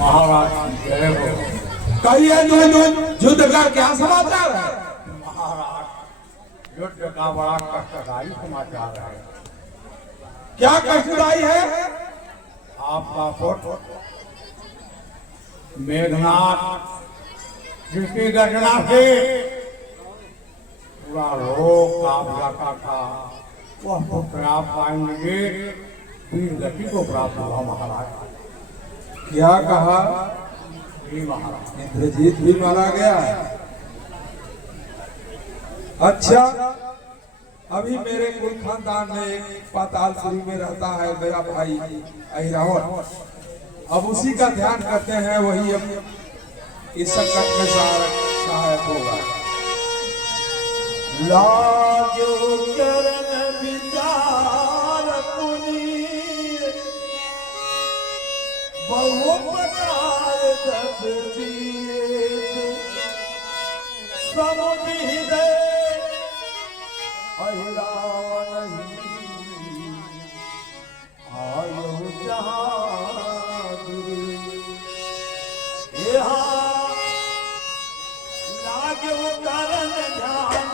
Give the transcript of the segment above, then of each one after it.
महाराज जय हो। कहिए युद्ध का क्या समाचार है? महाराज युद्ध का बड़ा कष्टदायी समाचार है। क्या कष्टदायी है? आपका पुत्र मेघनाथ जिसकी घटना से पूरा लोक कांप जाता था, वह पुत्र आप पाएंगे वीर गति को प्राप्त हुआ महाराज। क्या कहा? जी महाराज। इंद्रजीत भी मारा गया है। अच्छा, अभी मेरे कुल खानदान में एक पातालपुरी में रहता है मेरा भाई अहिरावण। अब उसी का ध्यान करते हैं, वही अब इस संकट में सहायक होगा। लागो चरण विचार पुनीत, बहु प्रकार दस जीत, समुझ हृदय अहिरावण ही आयो जहांगीर। यहाँ लागो करन ध्यान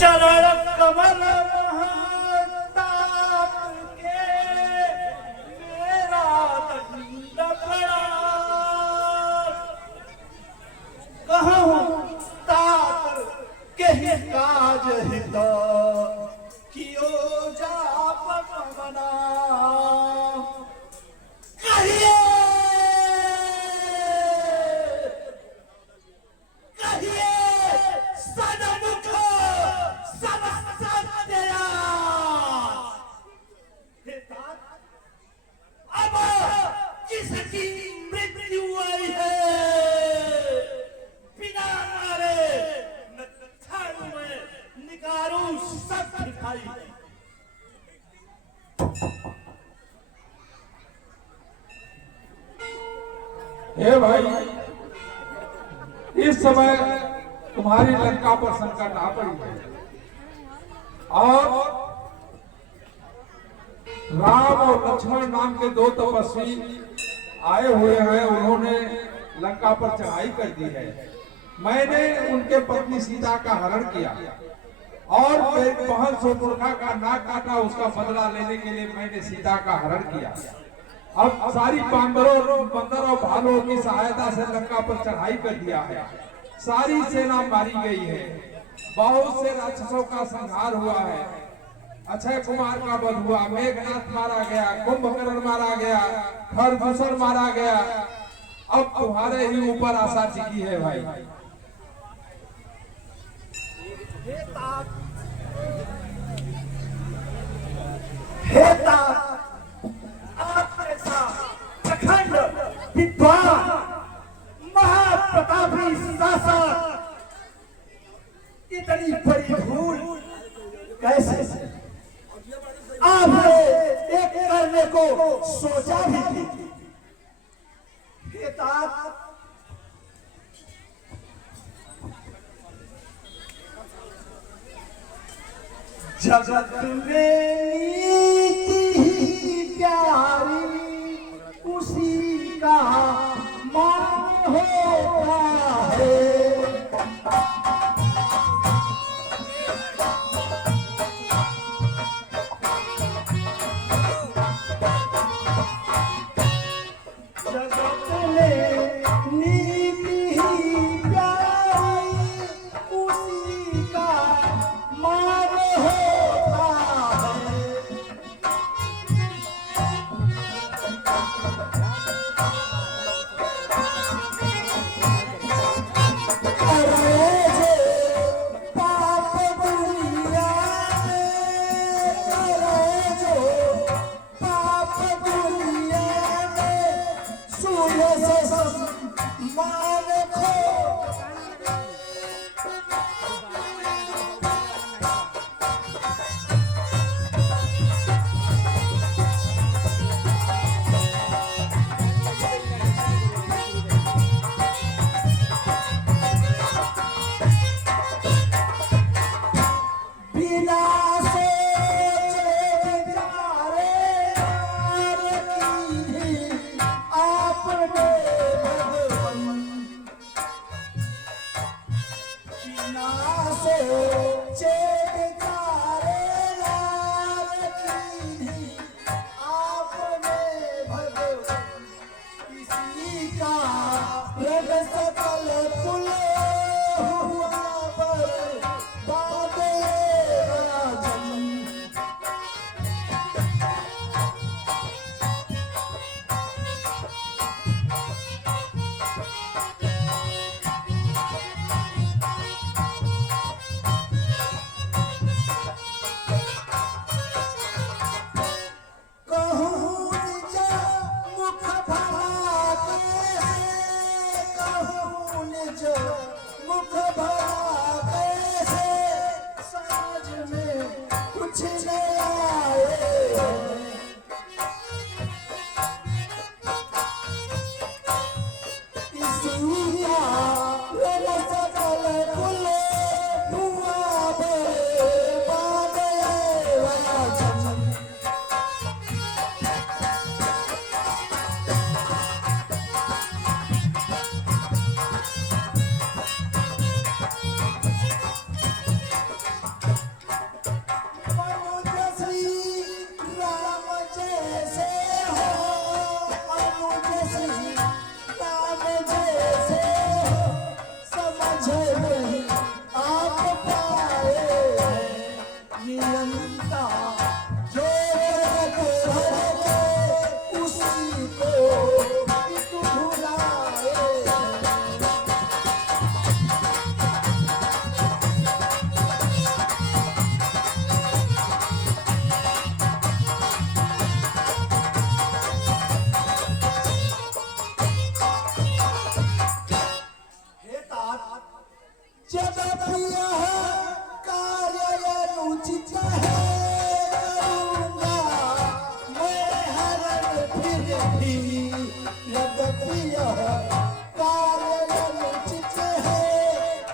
चरण कमल महताब के मेरा दंड प्रणाम। कहूँ तात के ही काज हित कियो जाप मना। कहिए कहिए सनमुख अब जिसकी मृत्यु आई है बिना मारे न क्षण में निकारू सब दिखाई। हे भाई, इस समय तुम्हारी लंका पर संकट आ पड़ी है और राम और लक्ष्मण नाम के दो तपस्वी आए हुए हैं। उन्होंने लंका पर चढ़ाई कर दी है। मैंने उनके पत्नी सीता का हरण किया और बहन शत्रुघ्न का नाक काटा। उसका बदला लेने के लिए मैंने सीता का हरण किया। अब सारी बंदर और भालुओं की सहायता से लंका पर चढ़ाई कर दिया है। सारी सेना मारी गई है। बहुत से राक्षसों का संहार हुआ है। अक्षय कुमार का वध हुआ, मेघनाथ मारा गया, कुंभकर्ण मारा गया, खरदूषण मारा गया। अब तुम्हारे ही ऊपर आशा टिकी है भाई। हे तात, आप जैसा प्रखंड विद्वान महाप्रतापी शासक इतनी बड़ी भूल कैसे आपने एक करने को सोचा भी थी। हे तात, जगत में नीति ही प्यारी उसी का मान होता है। जगत में नीति ही प्यारी उसी का मान होता है। अरे जो पाप दुनिया में, अरे जो पाप दुनिया में सूरज मान खो। बिना सोचे विचारे नार की आपने भगवन। बिना सोचे विचारे नार की आपने भगवन। किसी का रग सकल कुल हुआ पर बादे राजन। कहूँ निज मुख भला कैसे, कहूँ निज मुख भला कैसे, समझ में कुछ नहीं आए। इसी का रग सकल कुल हुआ बर्बाद राजन। अनुज श्री राम जैसे हो, अनुज श्री राम जैसे हो, समझ नहीं आप पाए। नियंता जो जगत है उसी को तू भुलाए। हे तात, यद्यपि यह कार्य अनुचित है, करूँगा मैं हरण फिर भी। यद्यपि यह कार्य अनुचित है,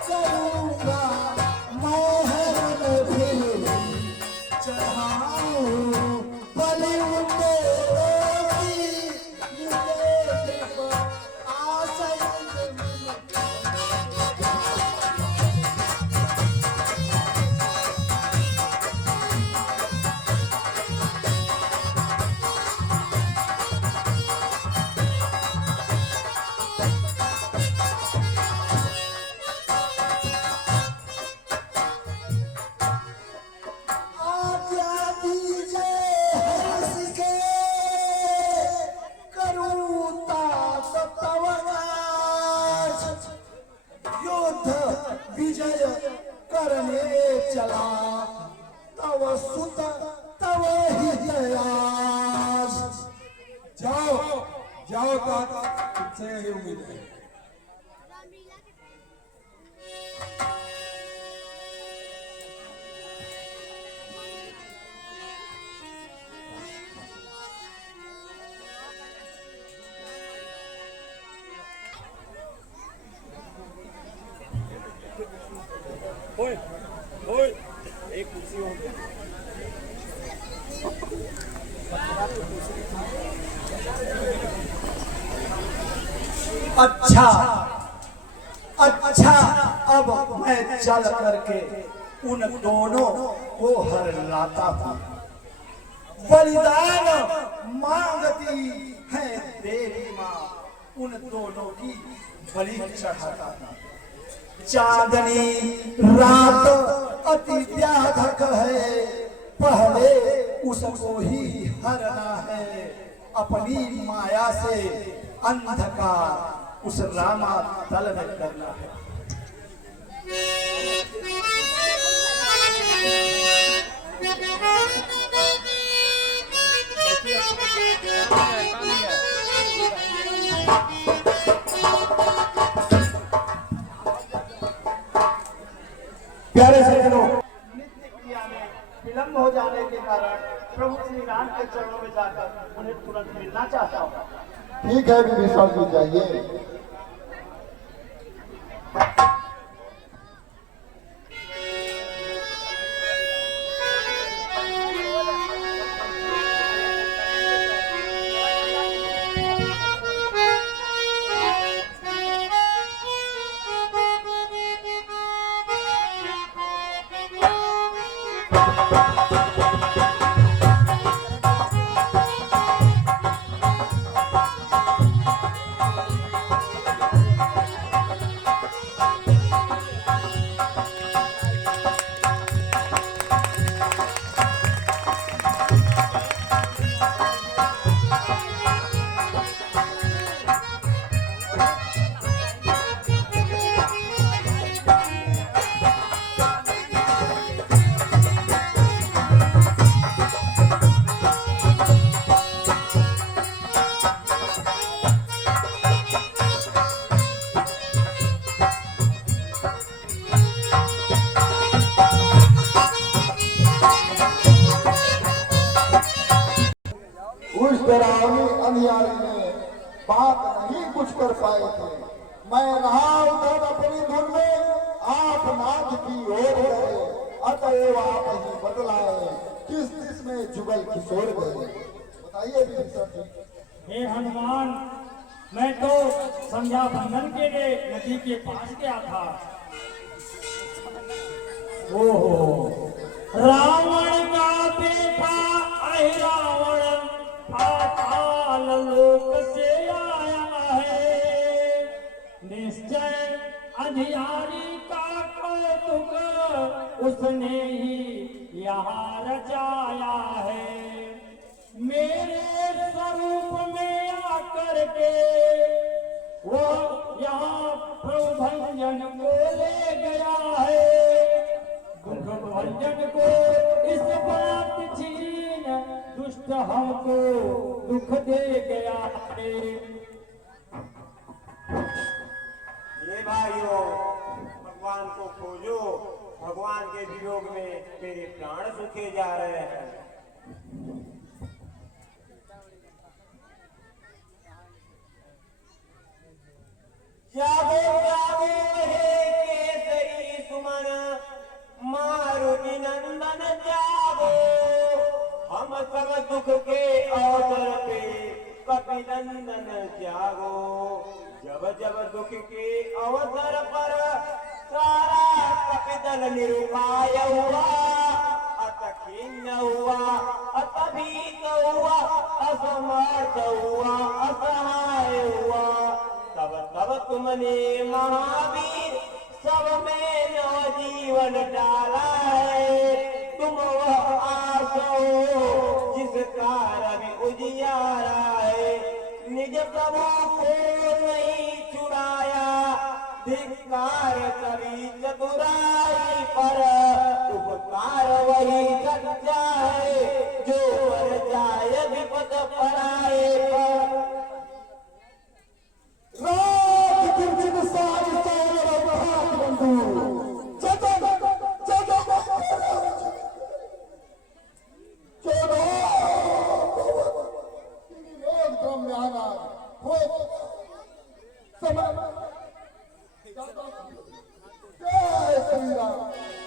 करूँगा मैं हरण फिर भी। चढ़ाऊँ बलि उतेरों की, निवेद पर आशय आज्ञा दीजिए हर्ष से, करूँ तात तव नाश। युद्ध विजय करने चला, तव सुत तव ही जयास। जाओ जाओ तात, तुमसे यही उम्मीद है। ओए ओए एक कुर्सी हो गया। अच्छा अच्छा, अब मैं चल करके उन दोनों को हरलाता हूँ। बलिदान मांगती है देवी माँ, उन दोनों की बलि चढ़ाता हूँ। चांदनी रात अति व्याधक है, पहले उसको ही हरना है। अपनी माया से अंधकार उस रामा दल में करना है। प्यारे सज्जनों, नित्य क्रिया में विलंब हो जाने के कारण प्रभु श्री राम के चरणों में जाकर उन्हें तुरंत मिलना चाहता हूँ। ठीक है, विभीषण जी जाइए। उस डरावनी अंधियारी में बात नहीं कुछ कर पाए थे। मैं रहा उधर अपनी धुन में, आप नाथ की ओर गए, अतएव आप ही बदलाए, किस दिस में जुगल किशोर गए। बताइए विभीषण जी। हे हनुमान, मैं तो संध्या बंदन के लिए नदी के पास गया था। ओहो, रावण का बेटा रावण पाताल लोक से आया है। निश्चय अंधियारी का कौतुक उसने ही यहाँ रचाया है। मेरे स्वरूप में आकर के वो यहाँ प्रभंजन को ले गया है। भंजन को इस बात छीन दुष्ट हमको दुख दे गया है। ये भाइयों, भगवान को खोजो, भगवान के वियोग में मेरे प्राण सूखे जा रहे हैं। जागो जागो हे केसरी सुमन, मारुति नंदन जागो। हम सब दुख के अवसर पे कपि नंदन जागो। जब जब दुख के अवसर पर सारा कपिदल निरुपाय हुआ, अत खिन्न हुआ, अत भीत हुआ, असमर्थ हुआ, असहाय हुआ। तब तब तुमने महावीर सब में नवजीवन डाला है। तुम वह आस हो जिसका रवि उजियारा है। निज प्रभु को नहीं छुड़ाया, धिक्कार सभी चतुराई पर। उपकार वही सच्चा है जो पर जाए विपद पराए पर। जय श्री राम।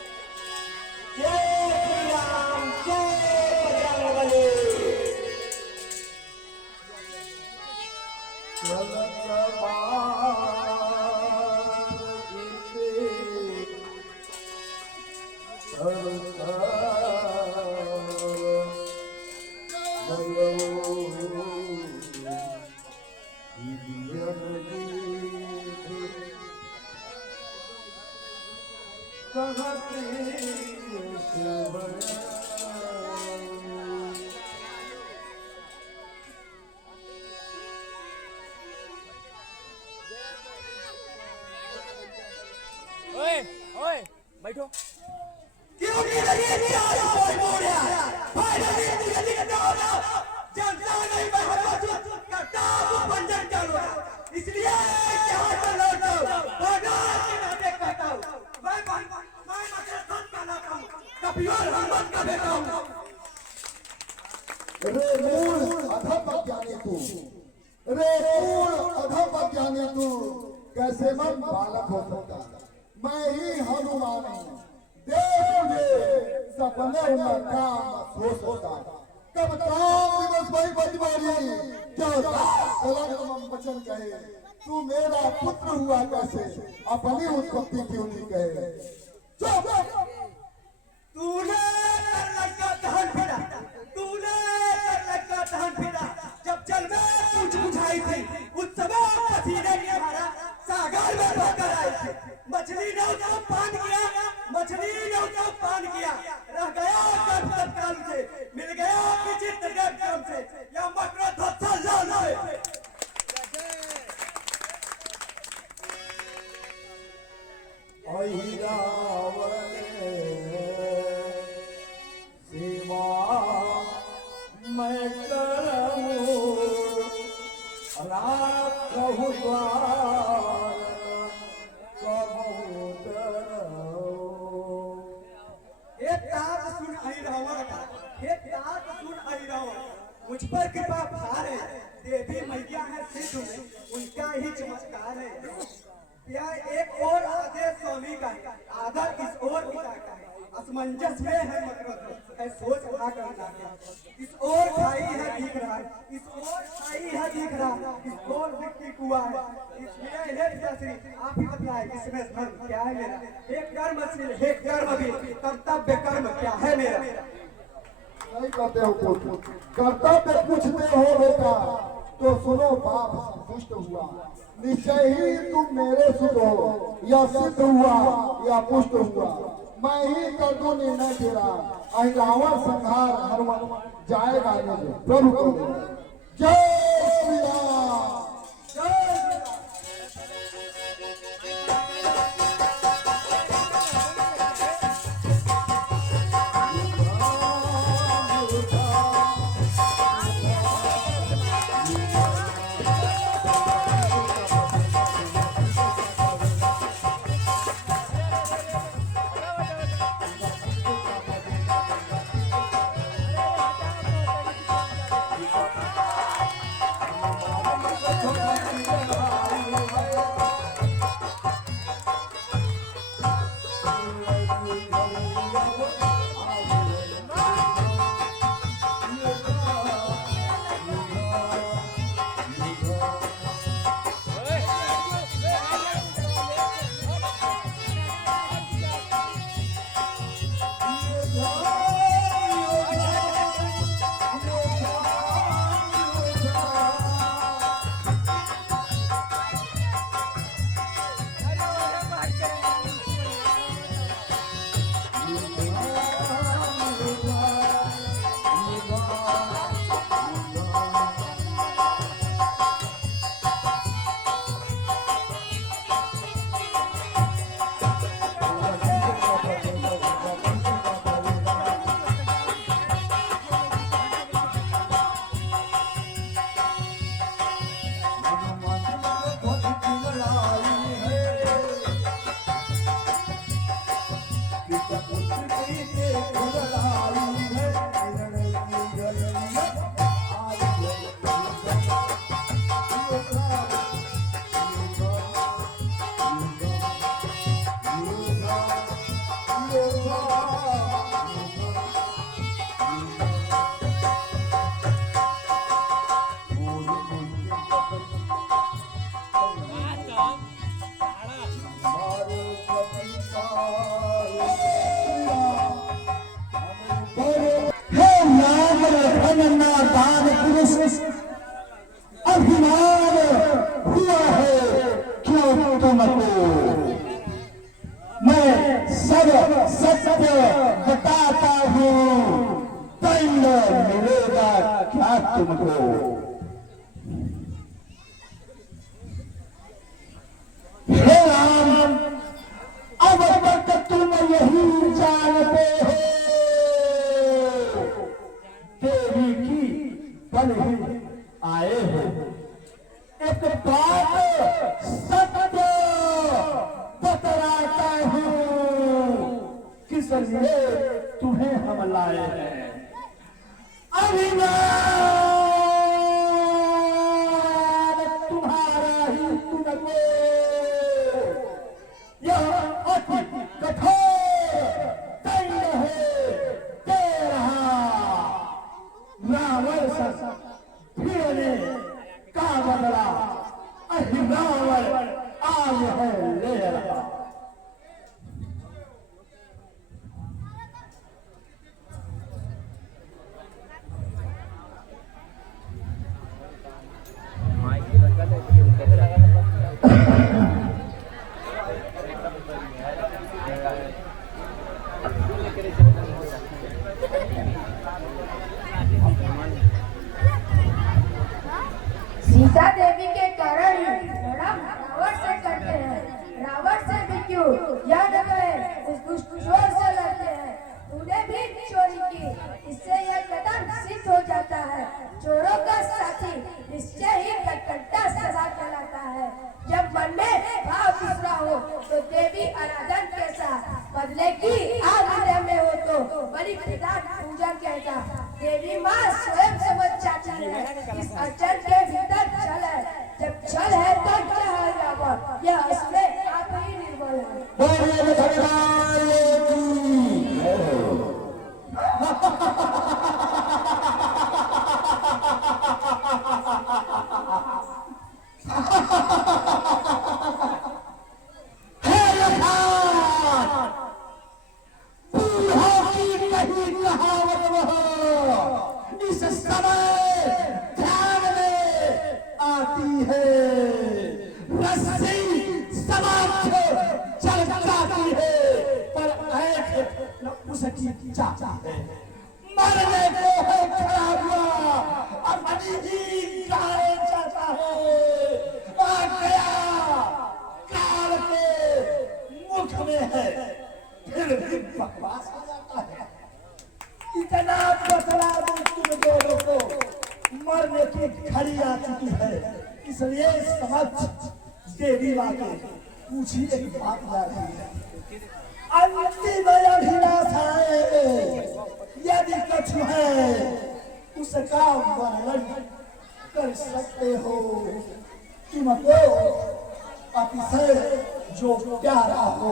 ओए ओए बैठो। क्यों नहीं लगी नहीं आ रहा कोई मोड़िया फाइनली निकली का होगा जनता नहीं मैं हर करता हूं पंजन करूंगा इसलिए क्या चलो बड़ा के नाते कहता हूं मैं मतलब संत का नाता हूं कपियोर हिम्मत का बेटा हूं। रे मूल अधपज्ञानी तू, रे मूल अधपज्ञानी तू, कैसे मन बालक हो सकता? मैं ही हनुमान हूँ, देव मुझे सपने में काम हो सकता। कब काम दिवस भाई बजवारी जो वचन कहे, तू मेरा पुत्र हुआ कैसे, अपनी उत्पत्ति क्यों नहीं कहे? चुप! तूने कर लगा दहन फिरा, तूने कर लगा दहन फिरा, जब जल में पूछ बुझाई थी उस समय पसीने ने मारा सागर में बहकर आई थी। मछली ने उसको पान किया, मछली ने उसको पान किया, रह गया गर्भ तत्काल से, मिल गया विचित्र गर्भ से, या मकर ध्वजा लाल से। मैं करूं राखहु द्वार सुन आई रहो, सुन आई रहो, मुझ पर कृपा भार है, देवी मैया है सिद्ध में, उनका ही चमत्कार है। यह एक और आदेश स्वामी का है, आधा इस और पिता का है, असमंजस में है मकर सोच रहा करना है। इस और खाई है दिख रहा है, इस और खाई है दिख रहा है, इस और व्यक्ति कुआ है, इसमें है पिताश्री आप ही बताएं इसमें धर्म क्या है मेरा? एक कर्मशील है कर्म भी, कर्तव्य कर्म क्या है मेरा? नहीं करते हो कुछ, कर्तव्य पूछते हो बेटा तो सुनो, बाप संतुष्ट हुआ, निश्चय ही तुम मेरे सुध हो, या सिद्ध हुआ या पुष्ट हुआ। मैं ही कर दूं निर्णय तेरा, अहिरावण संहार हनुमान जाएगा नहीं प्रभु को। जय श्री राम, जय श्री राम। कुछ अभिमान हुआ है क्यों तुमको? मैं सब सत्य बताता हूँ, दंड मिलेगा क्या तुमको? हे राम, अब तक तुम यही जानते हो, देवी की बल ही आए हो। एक बात सत्य बतलाता हूँ, किस लिए तुम्हें हम लाए हैं। अभिमान तुम्हारा ही तुमको यह अति कठोर दंड है दे रहा। रावण सा फिरने का बदला अहिरावण आज है ले रहा। सीता देवी के कारण ही लड़ाई रावण से करते हैं। रावण से भी क्यों, यह न कहे उस दुष्ट चोर से लड़ते हैं। तूने भी चोरी की, इससे यह कदम सिद्ध हो जाता है। चोरों का साथी निश्चय ही कटकटा सजा कहलाता है। जब मन में भाव दूसरा हो तो देवी आराधन कैसा, बदले की आग में हो तो बड़ी पिता पूजा कैसा। देवी माँ स्वयं समझ जाती है इस अड़चन के भीतर छल है। जब छल है तो क्या है रावण, यह इसमें आप ही निर्बल है। इस समय ध्यान में आती है, रस्सी समाप्त चल जाती है, पर ऐठ न उसकी चाचा है। मरने को है खड़ा हुआ, अपनी ही जाने चाहता है। आ गया काल के मुख में है, फिर भी बकवास आ जाता है। इतना बतला दो तुम दोनों को, मरने की घड़ी आ चुकी है, इसलिए समझ देवी माँ के पूछी एक बात जा रही है। अंतिम अभिलाषा यदि कछु है उसका वर्णन कर सकते हो। तुमको अतिशय जो प्यारा हो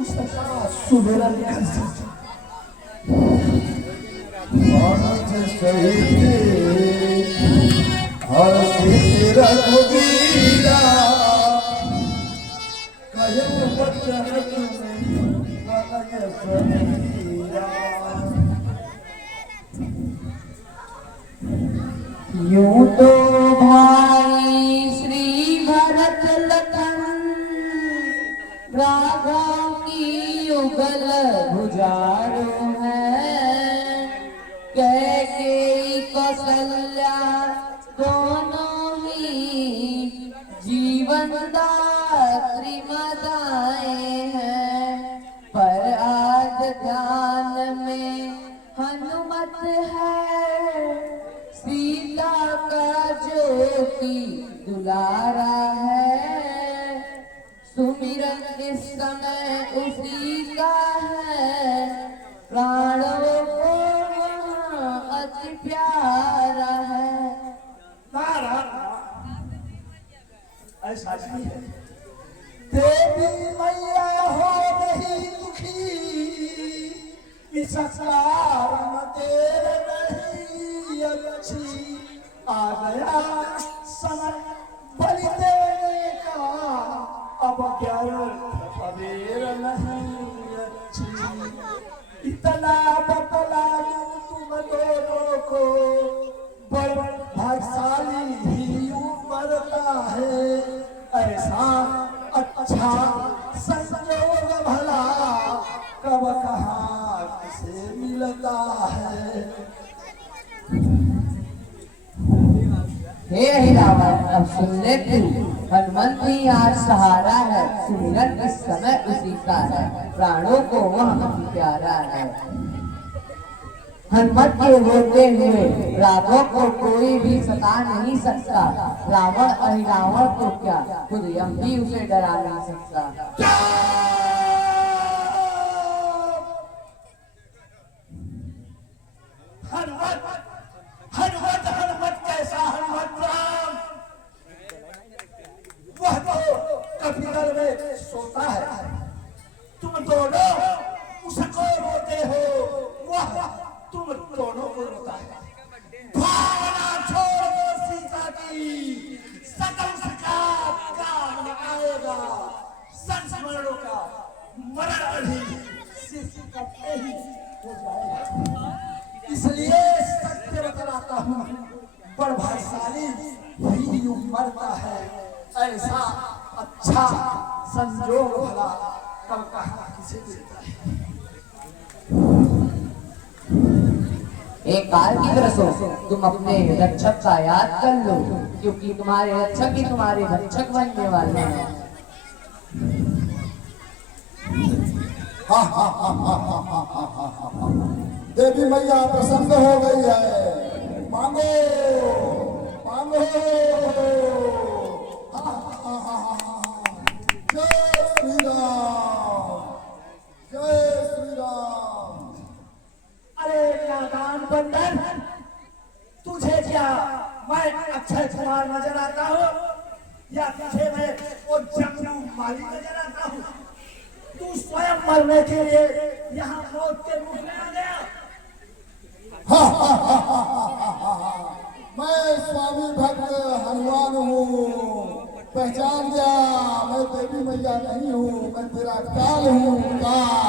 उसका सुमिरन कर सकते। हर सिर रघुवीरा कहो बचन यूं तो भाई श्री भरत लखन राघव की युगल गुजारो है। कैकेयी कौशल्या दोनों ही जीवन दात्री मदाएं हैं। पर आज ध्यान में हनुमत है, सीता का ज्योति दुलारा है। सुमिरन इस समय उसी का है, प्राणों को अति प्यारा है। ऐसा नहीं है। देवी मैया हो रही दुखी, इस कारण देर नहीं अच्छी। आ गया समय बलि देने का, अब व्यर्थ अबेर नहीं अच्छी। इतना बतला दूं तुम दोनों को, बड़ कब कहाँ किसे मिलता है। हे हिलावत अब सुन ले तू, हनुमंत ही आज सहारा है, सुमिरन इस समय उसी का है, प्राणों को वह अति प्यारा है। हनुमत के होते हुए राघव को कोई भी सता नहीं सकता, रावण अहिरावण को क्या खुद यम भी उसे डरा नहीं सकता। हनुमत हनुमत हनुमत कैसा हनुमत राम, वह तो कपिगल में सोता है, तुम दोनों उसको रोते हो, वह तुम दोनों को रोता है। भावना छोड़ दो सीता की, सकल शिकार काम आएगा, संस्मरणों का मरण भी सिर्फ करते ही हो जाएगा। इसलिए सत्य बतलाता हूँ, बड़ भाईशाली ही यूं मरता है, ऐसा अच्छा संजोग भला कब कहाँ किसे मिलता है। एक काल की तरह सो, तुम अपने रक्षक का याद कर लो, क्योंकि तुम्हारे रक्षक ही तुम्हारे रक्षक बनने वाले हैं। देवी मैया प्रसन्न हो गई है, मांगो मांगो। जय श्री राम, जय श्री राम। अरे नादान बंदर, तुझे क्या मैं अक्षय कुमार नजर आता हूँ या तुझे मैं वो जंगलू माली नजर आता हूँ? तू स्वयं मरने के लिए यहाँ मौत के मुख में आ गया। मैं स्वामी भक्त हनुमान हूँ, पहचान गया, मैं देवी मैया नहीं हूँ, मैं तेरा काल हूँ, काल।